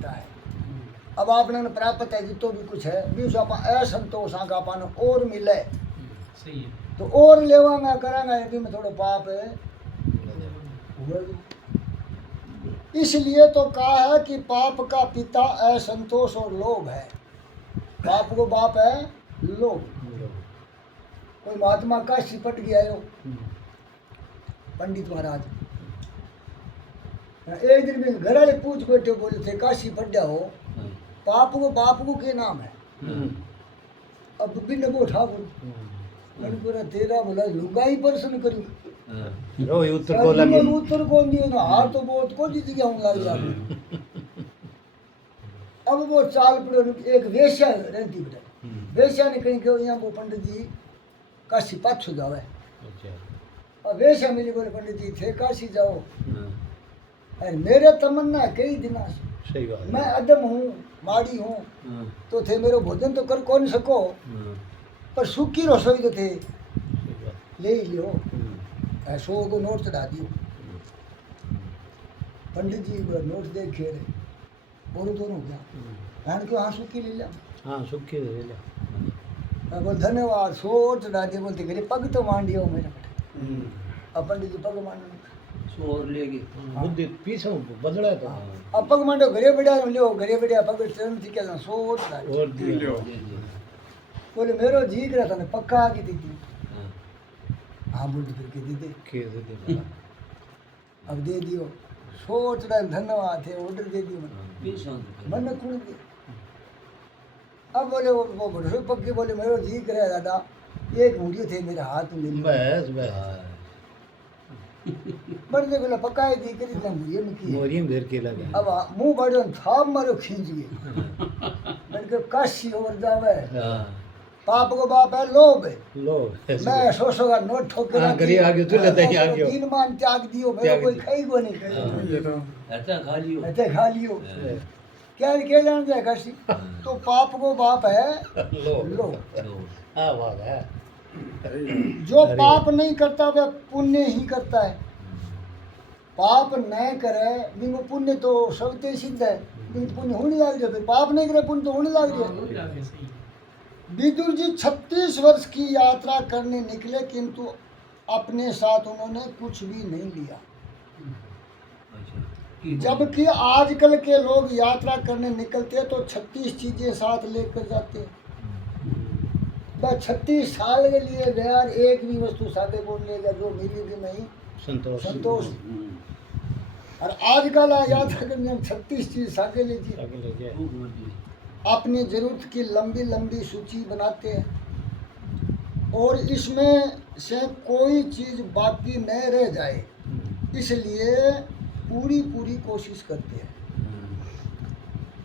मिलता है। अब आपने प्राप्त है जितो भी कुछ है बीस आप असंतोष आका अपन और मिले सही है। तो और लेवांगा करांगा यदि में थोड़ा पाप है हुआ भी। इसलिए तो कहा है कि पाप का पिता असंतोष और लोभ है। पाप को बाप है लोभ। कोई महात्मा का सिपट गया हो पंडित महाराज एक दिन में घर वाले पूछ बैठे बोले थे काशी पड्डा हो पाप को बाप को के नाम है। अब बिन वो ठाकुर मैंने पूरा तेरा बोला लुगाई पर्सन करी रो उत्तर को लगे उत्तर को दियो ना हार तो बहुत को जीत गया हूँ लग जाए। अब वो चाल पड़ो एक वेश्या रहती बेटा वेश्या ने कहीं क्यों यहाँ वो पंडित जी काशी पाछो जाओ है। अब वेश्या मिली बोले पंडित जी थे काशी जाओ अरे मेरे तमन्ना कई दिना से सही बात मैं अदम हूँ माड़ी हूँ तो थे मेरो भोजन तो कर कौन सको पर सूखी रसोई तो थे ले ही लियो 100 को नोट चढ़ा दियो। पंडित जी नोट देख खे रहे और दोनों क्या कारण क्यों हाँ सूखी ले लिया हाँ सुखी ले लिया मैं बोल धन्यवाद 100 चढ़ा दिया बोलते घरे पग तो मान दिया मेरे अब पंडित जी पग मान और लेगी बुद्धि पीछे बदला तो अब पग मांडो घरे बढ़िया लियो घरे बढ़िया पग चरण थी क्या 100 चढ़ा दिया। और दियो बोले मेरो जी करा था पक्का आगे दी थी हाँ बोल फिर के दे के दे अब दे दियो 100 चढ़ा धन्यवाद थे ऑर्डर दे दियो मन में खुल गया। अब बोले वो बड़े पक्के बोले मेरो जी करे दादा एक मुड़ियो थे मेरे हाथ में बस बस बड़े बोला पकाए दी करी ना मुड़ियो में की मोरियम घेर के लगे अब मुंह बड़ो थाप मारो खींच गए मैंने कहा काशी और जावे पाप को बाप है लोभ है लो मैं 100 का नोट ठोक हाँ, करी आगे तू लेता ही आगे हो। तीन मान त्याग दियो मेरे कोई खाई को नहीं अच्छा खा लियो अच्छा खा लियो क्या क्या लेना जाए काशी तो पाप को बाप है लो लोभ। हाँ बात है जो पाप नहीं करता वह पुण्य ही करता है। पाप न करे बिन पुण्य तो सबते सिद्ध है बिन पुण्य होने लग जाए फिर पाप नहीं करे पुण्य तो होने लग जाए। विदुर जी 36 वर्ष की यात्रा करने निकले किंतु अपने साथ उन्होंने कुछ भी नहीं लिया जबकि आजकल के लोग यात्रा करने निकलते तो 36 चीजें साथ लेकर जाते। बस 36 साल के लिए यार एक भी वस्तु सादे को ले जा जो मिली भी नहीं संतोष और आजकल यात्रा करने 36 चीज सागे लीजिए अपनी जरूरत की लंबी लंबी सूची बनाते हैं और इसमें से कोई चीज बाकी न रह जाए इसलिए पूरी पूरी कोशिश करते हैं।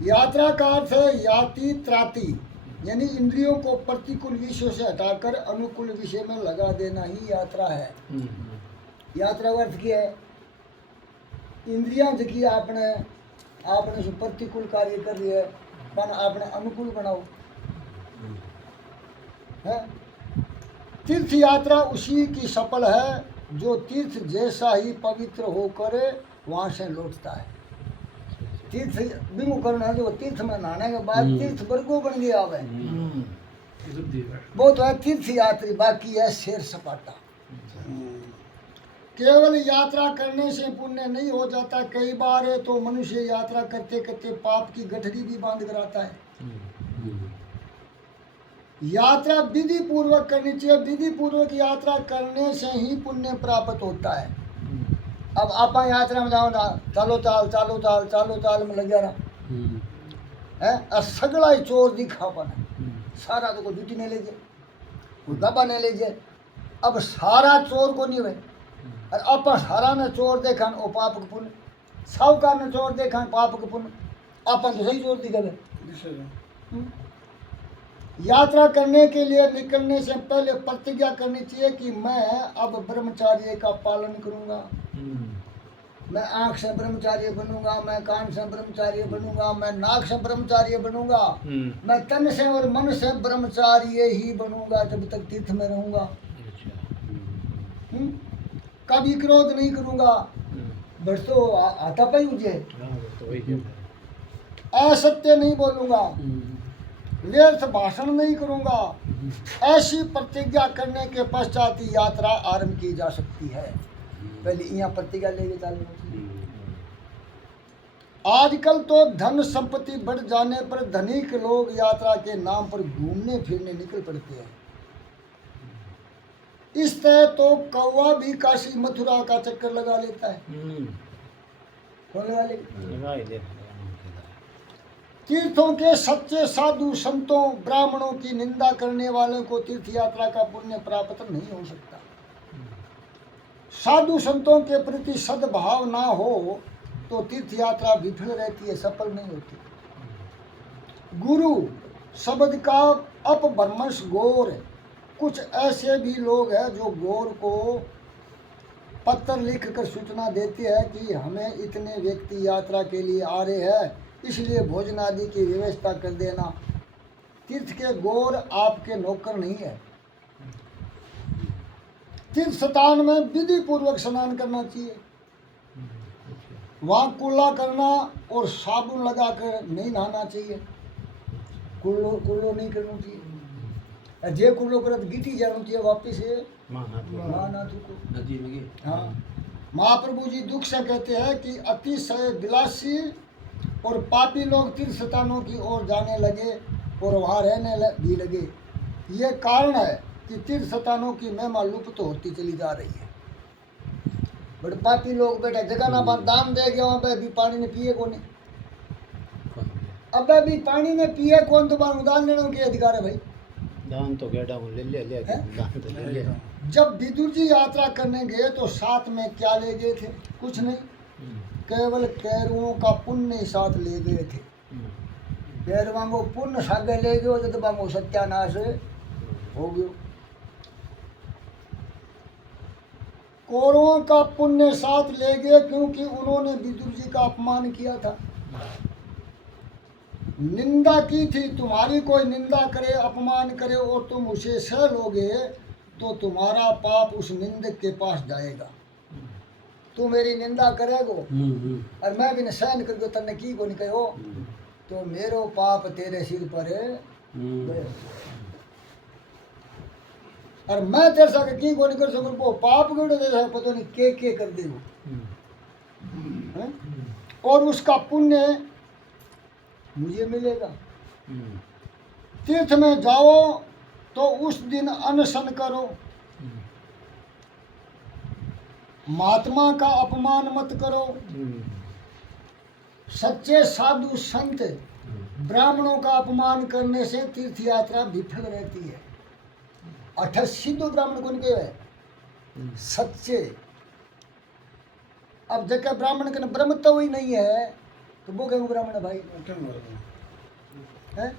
यात्रा का अर्थ है याति त्राति यानी इंद्रियों को प्रतिकूल विषयों से हटाकर अनुकूल विषय में लगा देना ही यात्रा है। यात्रा का अर्थ क्या है इंद्रियां की आपने जो प्रतिकूल कार्य कर रही है पर आपने अनुकूल बनाओ है। तीर्थ यात्रा उसी की सफल है जो तीर्थ जैसा ही पवित्र होकर वहाँ से लौटता है। तीर्थ बिमु करना जो तीर्थ में नहाने के बाद तीर्थ वर्गो बन गया है वो तो है तीर्थ यात्री बाकी है शेर सपाटा। केवल यात्रा करने से पुण्य नहीं हो जाता कई बार तो मनुष्य यात्रा करते करते पाप की गठरी भी बांध कर आता है। यात्रा विधि पूर्वक करनी चाहिए विधि पूर्वक यात्रा करने से ही पुण्य प्राप्त होता है। अब आप यात्रा में जाओ ना चालो ताल में लग जाना है सगड़ा ही चोर दिखा पाना सारा तो कोई जूती नहीं लीजिए कोई गबा नहीं लीजिए अब सारा चोर को नहीं हुए और आप सारा ने चोर देखा ओ पाप के पुण्य साहूकार ने चोर देखा पाप के पुण्य आप तो सही चोर दिखे। यात्रा करने के लिए निकलने से पहले प्रतिज्ञा करनी चाहिए कि मैं अब ब्रह्मचार्य का पालन करूंगा। मैं आँख से ब्रह्मचार्य बनूंगा मैं कान से ब्रह्मचार्य बनूंगा मैं नाक से ब्रह्मचार्य बनूंगा मैं तन से और मन से ब्रह्मचार्य ही बनूंगा जब तक तीर्थ में रहूंगा। कभी क्रोध नहीं करूंगा बस तो आता पाई मुझे असत्य नहीं बोलूंगा, व्यर्थ भाषण नहीं करूंगा, ऐसी प्रतिज्ञा करने के पश्चात ही यात्रा आरंभ की जा सकती है। पहले यहाँ प्रतिज्ञा लेके चालू होती है। आजकल तो धन संपत्ति बढ़ जाने पर धनिक लोग यात्रा के नाम पर घूमने फिरने निकल पड़ते हैं। इस तरह तो कौवा भी काशी मथुरा का चक्कर लगा लेता है। कौन लगा लेगा? तीर्थों के सच्चे साधु संतों ब्राह्मणों की निंदा करने वालों को तीर्थ यात्रा का पुण्य प्राप्त नहीं हो सकता। साधु संतों के प्रति सद्भाव ना हो तो तीर्थ यात्रा विफल रहती है, सफल नहीं होती। गुरु शब्द का अपभ्रंश गौर। कुछ ऐसे भी लोग हैं जो गौर को पत्र लिख कर सूचना देते हैं कि हमें इतने व्यक्ति यात्रा के लिए आ रहे हैं, इसलिए भोजन आदि की व्यवस्था कर देना। तीर्थ के गौर आपके नौकर नहीं है। तीर्थ स्थान में विधि पूर्वक स्नान करना चाहिए। वहाँ कुल्ला करना और साबुन लगा कर नहीं नहाना चाहिए। कुल्लो नहीं करना चाहिए। जे कुल्लो करे तो गिटी जाना चाहिए वापिस महानाथू को नदी में। हाँ, महाप्रभु जी दुख से कहते हैं कि अतिशय विलासी और पापी लोग तीर्थ स्थानों की ओर जाने लगे और वहाँ रहने भी लगे। ये कारण है कि तीर्थ स्थानों की महिमा लुप्त होती चली जा रही है। बड़े पापी लोग बेटा जगह ना दान दे गया, वहाँ पे भी पानी ने पिए कौन? अब भी पानी ने पिए कौन? तो दान लेने के अधिकार है भाई। दान तो गेड़ा ले ले दान तो ले लिया। जब विदुर जी यात्रा करने गए तो साथ में क्या ले गए थे? कुछ नहीं, केवल कैरुओं का पुण्य ही साथ ले गए थे। कैरुओं को पुण्य सागे ले गए तो बांगो सत्यानाश हो गयो। कौरवों का पुण्य साथ ले गए क्योंकि उन्होंने विदुर जी का अपमान किया था, निंदा की थी। तुम्हारी कोई निंदा करे, अपमान करे और तुम उसे सह लोगे तो तुम्हारा पाप उस निंदक के पास जाएगा। तू मेरी निंदा करेगो और मैं भी न सहन करके तन्ने की को नहीं कहो तो मेरो पाप तेरे सिर पर है। और मैं तेरे साथ की को नहीं कर सकूँ, वो पाप को पता नहीं के कर देगो। और उसका पुण्य मुझे मिलेगा। तीर्थ में जाओ तो उस दिन अनशन करो, महात्मा का अपमान मत करो। सच्चे साधु संत ब्राह्मणों का अपमान करने से तीर्थ यात्रा विफल रहती है। 28 सिद्ध ब्राह्मण कौन के है? सच्चे। अब जगह ब्राह्मण के ब्रह्म तो ही नहीं है तो वो क्या ब्राह्मण है भाई? है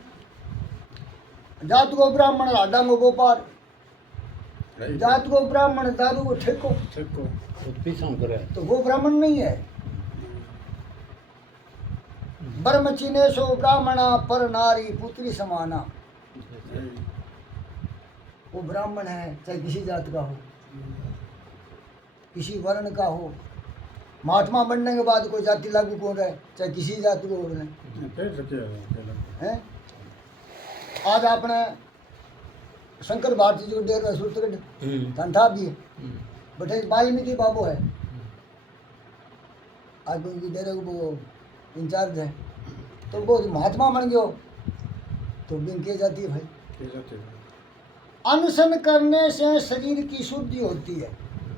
जात को ब्राह्मण लाडा को गोपाल, जात को ब्राह्मण दारू को ठेको तो वो ब्राह्मण नहीं है। ब्रह्मचिनेशो ब्राह्मणा पर नारी पुत्री समाना, वो ब्राह्मण है चाहे किसी जात का हो, किसी वर्ण का हो। महात्मा बनने के बाद कोई जाति लागू कौन रहे, चाहे किसी जाति को हो रहे। आज आपने शंकर भारती जी को डेरा सूत्रगढ़ धंधा भी है, बटे वाल्मीकि बाबू है आज उनकी डेरे को वो इंचार्ज है। तो वो महात्मा बन गयो तो बिन के जाती है भाई। अनशन करने से शरीर की शुद्धि होती है,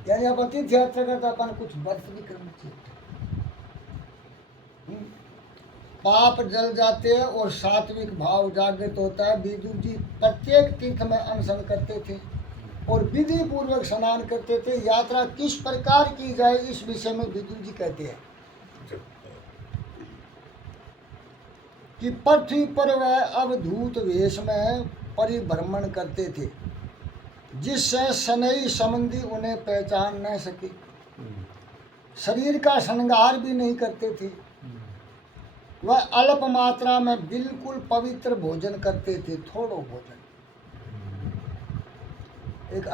यानी अपन तीर्थ यात्रा करता अपन कुछ व्रत भी करना चाहिए। पाप जल जाते हैं और सात्विक भाव जागृत होता है। विदुर जी प्रत्येक तीर्थ में अनशन करते थे और विधि पूर्वक स्नान करते थे। यात्रा किस प्रकार की जाए इस विषय में विदुर जी कहते हैं कि पृथ्वी पर वह अवधूत वेश में परिभ्रमण करते थे जिससे शनई संबंधी उन्हें पहचान न सके। शरीर का श्रृंगार भी नहीं करते थे। वह अल्प मात्रा में बिल्कुल पवित्र भोजन करते थे, थोड़ो भोजन। एक